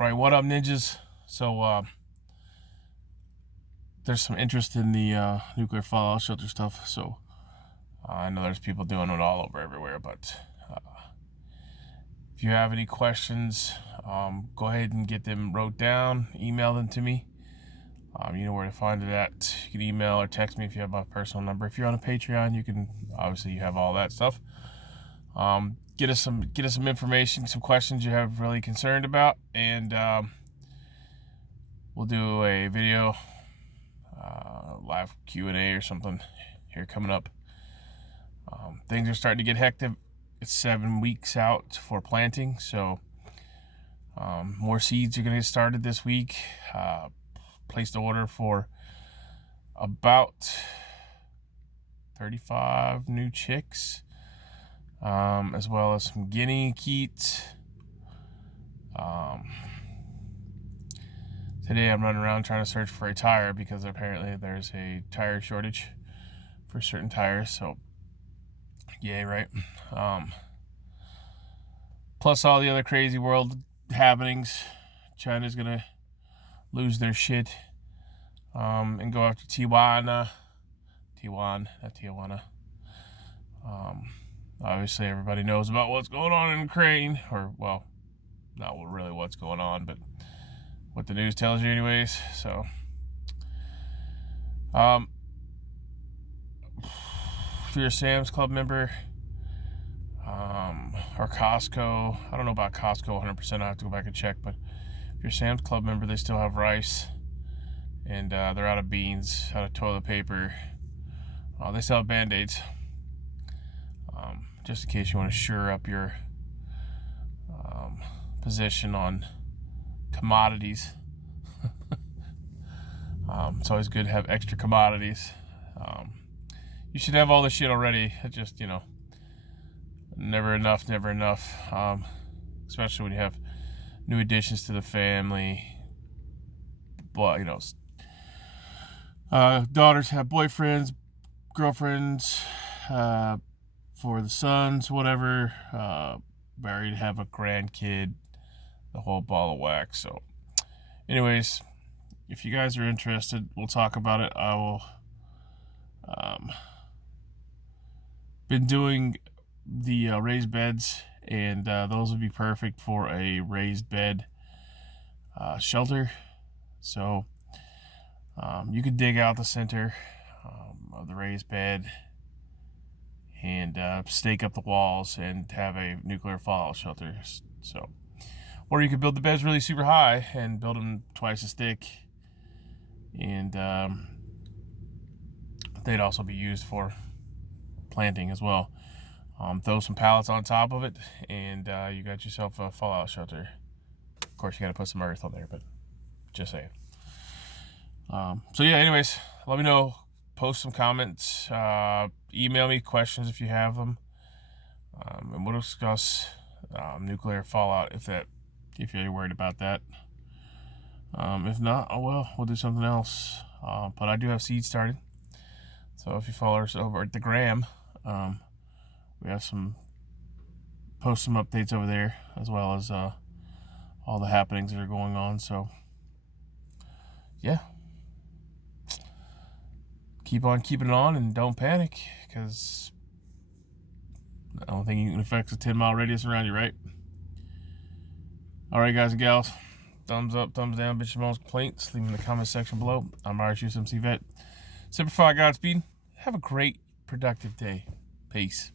Right, what up, ninjas? So, there's some interest in the nuclear fallout shelter stuff. So, I know there's people doing it all over everywhere. But if you have any questions, go ahead and get them wrote down. Email them to me. You know where to find it at. You can email or text me if you have my personal number. If you're on a Patreon, you can obviously you have all that stuff. Get us some information, some questions you have really concerned about, and we'll do a video, live Q&A or something here coming up. Things are starting to get hectic. It's 7 weeks out for planting, so more seeds are going to get started this week. Placed an order for about 35 new chicks, as well as some guinea keats. Today I'm running around trying to search for a tire because apparently there's a tire shortage for certain tires. So, yay, right? Plus all the other crazy world happenings. China's gonna lose their shit and go after Tijuana. Obviously everybody knows about what's going on in Ukraine, or well, not really what's going on, but what the news tells you anyways. So if you're a Sam's Club member, or Costco, I don't know about Costco 100%, I have to go back and check, but if you're a Sam's Club member, they still have rice, and they're out of beans, out of toilet paper. They still have Band-Aids, just in case you want to shore up your position on commodities. It's always good to have extra commodities. You should have all this shit already. It just, never enough. Especially when you have new additions to the family. But, daughters have boyfriends, girlfriends, for the sons, whatever. Married, have a grandkid, the whole ball of wax. So, anyways, if you guys are interested, we'll talk about it. I will. Been doing the raised beds, and those would be perfect for a raised bed shelter. So you could dig out the center of the raised bed and stake up the walls and have a nuclear fallout shelter. So, or you could build the beds really super high and build them twice as thick, and they'd also be used for planting as well. Throw some pallets on top of it, and you got yourself a fallout shelter. Of course, you got to put some earth on there, but just saying. So yeah, anyways, let me know. Post some comments. Email me questions if you have them, and we'll discuss nuclear fallout if you're worried about that. If not, oh well, we'll do something else. But I do have seeds started, so if you follow us over at the gram, we have post some updates over there, as well as all the happenings that are going on. So yeah, keep on keeping it on and don't panic, because I don't think you can affect a 10-mile radius around you, right? All right, guys and gals, thumbs up, thumbs down, bitch and moans, complaints, leave them in the comment section below. I'm USMC Vet. Simplify, Godspeed. Have a great, productive day. Peace.